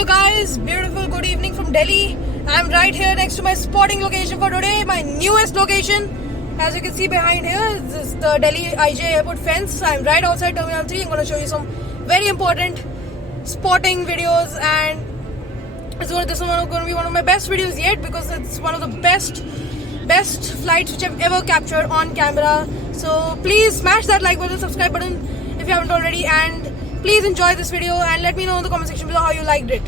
Hello guys, beautiful good evening from Delhi. I'm right here next to my spotting location for today, my newest location. As you can see behind here, this is the Delhi IGI airport fence. I'm right outside Terminal-3. I'm going to show you some very important spotting videos, and this is going to be one of my best videos yet because it's one of the best flights which I've ever captured on camera. So please smash that like button, subscribe button if you haven't already, and please enjoy this video and let me know in the comment section below how you liked it.